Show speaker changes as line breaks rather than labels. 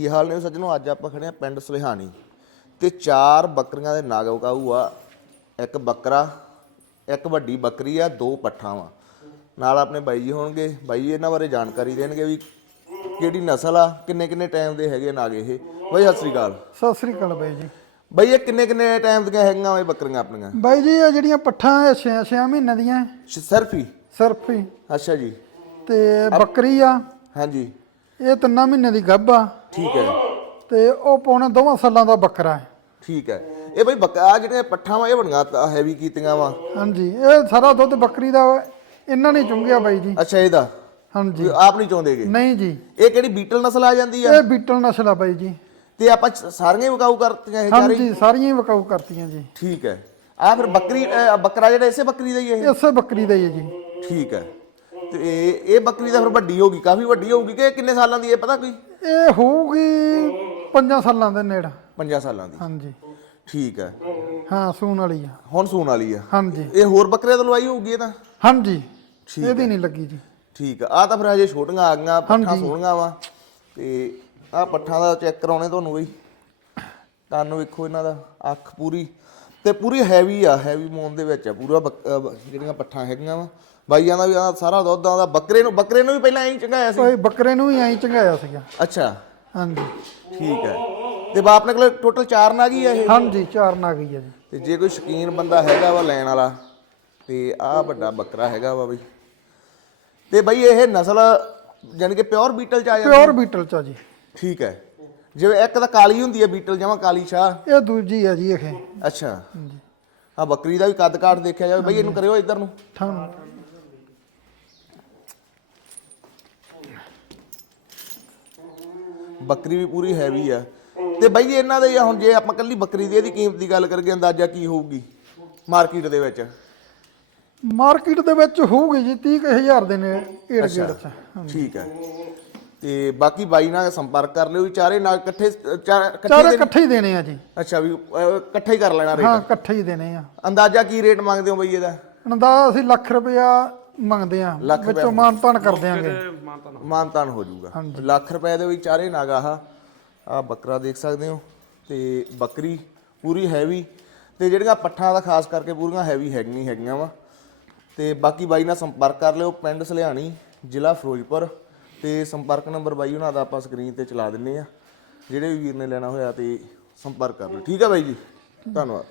ਕੀ ਹਾਲ ਨੇ ਸੱਜਣੋ? ਅੱਜ ਆਪਾਂ ਖੜੇ ਆ ਪਿੰਡ ਸੁਲੇਹਾਣੀ ਤੇ ਚਾਰ ਬੱਕਰੀਆਂ ਦੇ ਨਾਗ ਵਕਾਊ ਆ। ਇੱਕ ਬੱਕਰਾ ਇੱਕ ਵੱਡੀ ਬੱਕਰੀ ਆ ਦੋ ਪੱਠਾਂ ਵਾ। ਨਾਲ ਆਪਣੇ ਬਾਈ ਜੀ ਹੋਣਗੇ। ਬਾਈ ਜੀ ਇਹਨਾਂ ਬਾਰੇ ਜਾਣਕਾਰੀ ਦੇਣਗੇ ਵੀ ਕਿਹੜੀ ਨਸਲ ਆ ਕਿੰਨੇ ਕਿੰਨੇ ਟਾਈਮ ਦੇ ਹੈਗੇ ਨਾਗ ਇਹ। ਬਾਈ ਸਤਿ ਸ੍ਰੀ ਅਕਾਲ।
ਸਤਿ ਸ੍ਰੀ ਅਕਾਲ ਬਾਈ ਜੀ।
ਬਾਈ ਇਹ ਕਿੰਨੇ ਕਿੰਨੇ ਟਾਈਮ ਦੀਆਂ ਹੈਗੀਆਂ ਇਹ ਬੱਕਰੀਆਂ ਆਪਣੀਆਂ?
ਬਾਈ ਜੀ ਇਹ ਜਿਹੜੀਆਂ ਪੱਠਾਂ ਇਹ ਛੇ ਛੇ ਮਹੀਨੇ ਦੀਆਂ।
ਸਿਰਫ? ਹੀ
ਸਿਰਫ। ਹੀ
ਅੱਛਾ ਜੀ।
ਤੇ ਬੱਕਰੀ ਆ।
ਹਾਂਜੀ।
ਇਹ ਤਿੰਨਾਂ ਮਹੀਨੇ ਦੀ ਗੱਭ ਆ।
ਠੀਕ ਹੈ
ਤੇ ਉਹ ਪੌਣੇ ਦੋਵਾਂ ਸਾਲਾਂ ਦਾ ਬੱਕਰਾ ਹੈ।
ਠੀਕ ਹੈ। ਇਹ ਬਈ ਬੱਕਾ ਜਿਹੜੀਆਂ ਪੱਠਾਂ ਵਾ ਇਹ ਬਣੀਆਂ ਹੈਵੀ ਕੀਤੀਆਂ ਵਾ।
ਹਾਂਜੀ ਇਹ ਸਾਰਾ ਦੁੱਧ ਬੱਕਰੀ ਦਾ ਇਹਨਾਂ ਨੇ ਚੁੰਗਿਆ ਬਾਈ ਜੀ।
ਅੱਛਾ ਇਹਦਾ?
ਹਾਂਜੀ।
ਆਪ ਨਹੀਂ ਚਾਹੁੰਦੇਗੇ
ਨਹੀਂ ਜੀ।
ਇਹ ਕਿਹੜੀ ਬੀਟਲ ਨਸਲ ਆ ਜਾਂਦੀ ਆ?
ਇਹ ਬੀਟਲ ਨਸਲ ਆ ਬਾਈ ਜੀ।
ਤੇ ਆਪਾਂ ਸਾਰੀਆਂ ਹੀ ਵਿਕਾਊ ਕਰਤੀਆਂ ਇਹ ਚਾਰੇ
ਹਾਂਜੀ ਸਾਰੀਆਂ? ਹੀ ਵਿਕਾਊ ਕਰਤੀਆਂ ਜੀ।
ਠੀਕ ਹੈ। ਆ ਫਿਰ ਬੱਕਰੀ ਬੱਕਰਾ ਜਿਹੜਾ ਇਸੇ ਬੱਕਰੀ ਦਾ ਹੀ ਹੈ ਇਹ?
ਇਸੇ ਬੱਕਰੀ ਦਾ ਹੀ ਹੈ ਜੀ।
ਠੀਕ ਹੈ। ਤੇ ਇਹ ਇਹ ਬੱਕਰੀ ਤਾਂ ਫਿਰ ਵੱਡੀ ਹੋਗੀ ਕਾਫੀ ਵੱਡੀ ਹੋਊਗੀ ਕਿ ਇਹ ਕਿੰਨੇ ਸਾਲਾਂ ਦੀ ਹੈ ਪਤਾ ਕੋਈ?
ਇਹ ਹੋਊਗੀ ਪੰਜਾਂ ਸਾਲਾਂ ਦੇ ਨੇੜੇ।
5 ਸਾਲਾਂ ਦੀ।
ਹਾਂਜੀ।
ਠੀਕ ਹੈ।
ਹਾਂ ਸੂਣ ਵਾਲੀ ਆ।
ਹੁਣ ਸੂਣ ਵਾਲੀ ਆ।
ਹਾਂਜੀ।
ਇਹ ਹੋਰ ਬੱਕਰੇ ਤੋਂ ਲਵਾਈ ਹੋਊਗੀ ਇਹ ਤਾਂ?
ਹਾਂਜੀ।
ਠੀਕ
ਇਹਦੀ ਨਹੀਂ ਲੱਗੀ ਜੀ।
ਠੀਕ ਆ। ਆ ਤਾਂ ਫਿਰ ਹਜੇ ਛੋਟੀਆਂ ਆ ਗਈਆਂ ਪੱਠਾਂ। ਸੋਹਣੀਆਂ ਵਾ। ਤੇ ਆ ਪੱਠਾਂ ਦਾ ਚੈੱਕ ਕਰਾਉਣੇ ਤੁਹਾਨੂੰ ਬਈ। ਕੰਨ ਵੇਖੋ ਇਹਨਾਂ ਦਾ ਅੱਖ ਪੂਰੀ। ਤੇ ਪੂਰੀ ਹੈਵੀ ਆ ਹੈਵੀ ਮੋਨ ਦੇ ਵਿੱਚ ਆ ਪੂਰਾ ਜਿਹੜੀਆਂ ਪੱਠਾਂ ਹੈਗੀਆਂ ਵਾ ਬਾਈਆਂ ਦਾ ਵੀ ਆਹ ਸਾਰਾ ਦੁੱਧ ਆਉਂਦਾ ਬੱਕਰੇ ਨੂੰ ਬੱਕਰੇ ਨੂੰ ਵੀ ਪਹਿਲਾਂ ਐਂ ਚੰਗਾਇਆ ਸੀ?
ਕੋਈ ਬੱਕਰੇ ਨੂੰ ਵੀ ਐਂ ਚੰਗਾਇਆ ਸੀਗਾ।
ਅੱਛਾ।
ਹਾਂਜੀ।
ਠੀਕ ਹੈ। ਤੇ ਬਾਪ ਨੇ ਕੋਲ ਟੋਟਲ 4 ਨਾਗ ਹੀ ਆ ਇਹ?
ਹਾਂਜੀ ਚਾਰ ਨਾਗ ਹੀ ਆ ਜੀ।
ਤੇ ਜੇ ਕੋਈ ਸ਼ਕੀਨ ਬੰਦਾ ਹੈਗਾ ਵਾ ਲੈਣ ਵਾਲਾ ਤੇ ਆਹ ਵੱਡਾ ਬੱਕਰਾ ਹੈਗਾ ਵਾ ਬਈ। ਤੇ ਬਈ ਇਹ ਨਸਲ ਯਾਨੀ ਕਿ ਪਿਓਰ ਬੀਟਲ ਚ ਆ ਜਾਂਦੀ?
ਪਿਓਰ ਬੀਟਲ ਚ ਆ ਜੀ।
ਠੀਕ ਹੈ। ਜਿਵੇਂ ਇੱਕ ਤਾਂ ਕਾਲੀ ਹੁੰਦੀ ਹੈ ਬੀਟਲ ਜਮਾ ਕਾਲੀ ਸ਼ਾਹ।
ਇਹ ਦੂਜੀ ਆ ਜੀ ਇਹ।
ਅੱਛਾ। ਆ ਬੱਕਰੀ ਦਾ ਵੀ ਕੱਦ ਕਾਠ ਦੇਖਿਆ ਜਾਵੇ। ਬਈ ਇਹਨੂੰ ਕਰਿਓ ਇੱਧਰ ਨੂੰ।
ਠਾਂ
ਬੱਕਰੀ ਵੀ ਪੂਰੀ ਹੈਵੀ ਆ। ਤੇ ਬਈ ਇਹਨਾਂ ਦੇ ਹੁਣ ਜੇ ਆਪਾਂ ਕੱਲੀ ਬੱਕਰੀ ਦੀ ਇਹਦੀ ਕੀਮਤ ਦੀ ਗੱਲ ਕਰੀਏ ਅੰਦਾਜ਼ਾ ਕੀ ਹੋਊਗੀ ਮਾਰਕੀਟ ਦੇ ਵਿੱਚ?
ਮਾਰਕੀਟ ਦੇ ਵਿੱਚ ਹੋਊਗੀ ਜੀ 30000 ਦੇ ਨੇ ਏੜ ਗੇੜ ਚ
ਠੀਕ ਹੈ ਤੇ ਬਾਕੀ ਬਾਈ ਨਾਲ ਸੰਪਰਕ ਕਰ ਲਿਓ ਵੀ ਚਾਰੇ ਨਾਲ ਇਕੱਠੇ ਚਾਰ ਇਕੱਠੇ
ਚਾਰੇ
ਦੇ-
ਇਕੱਠੇ ਹੀ ਦੇਣੇ ਆ ਜੀ।
ਅੱਛਾ ਵੀ ਅਹ, ਇਕੱਠਾ ਹੀ ਕਰ ਲੈਣਾ
ਹਾਂ
ਰੇਟ
ਇਕੱਠੇ ਹੀ ਦੇਣੇ ਆ।
ਅੰਦਾਜ਼ਾ ਕੀ ਰੇਟ ਮੰਗਦੇ ਹੋ ਬਈ ਇਹਦਾ?
ਅੰਦਾਜ਼ਾ ਅਸੀਂ ਲੱਖ ਰੁਪਇਆ ਮੰਗਦੇ ਆ।
ਲੱਖ ਰੁਪਇਆ
ਵਿੱਚੋਂ ਮਾਨਤਾਨ ਕਰ ਦਿਆਂਗੇ।
ਮਾਨਤਾਨ ਹੋ ਜਾਊਗਾ। ਲੱਖ ਰੁਪਏ ਦੇ ਵਿੱਚ ਚਾਰੇ ਨਾਗ ਆਹ ਆ ਬੱਕਰਾ ਦੇਖ ਸਕਦੇ ਹੋ। ਤੇ ਬੱਕਰੀ ਪੂਰੀ ਹੈਵੀ ਤੇ ਜਿਹੜੀਆਂ ਪੱਠਾਂ ਦਾ ਖਾਸ ਕਰਕੇ ਪੂਰੀਆਂ ਹੈਵੀ ਹੈਗੀਆਂ ਹੈਗੀਆਂ ਵਾ। ਤੇ ਬਾਕੀ ਬਾਈ ਨਾਲ ਸੰਪਰਕ ਕਰ ਲਿਓ। ਪਿੰਡ ਸਲਿਆਣੀ ਜ਼ਿਲ੍ਹਾ ਫਿਰੋਜ਼ਪੁਰ। ਤੇ ਸੰਪਰਕ ਨੰਬਰ ਬਾਈ ਉਹਨਾਂ ਦਾ ਆਪਾਂ ਸਕਰੀਨ ਤੇ ਚਲਾ ਦਿੰਨੇ ਆ। ਜਿਹੜੇ ਵੀ ਵੀਰ ਨੇ ਲੈਣਾ ਹੋਇਆ ਤੇ ਸੰਪਰਕ ਕਰ ਲਿਓ। ਠੀਕ ਆ ਬਾਈ ਜੀ? ਧੰਨਵਾਦ।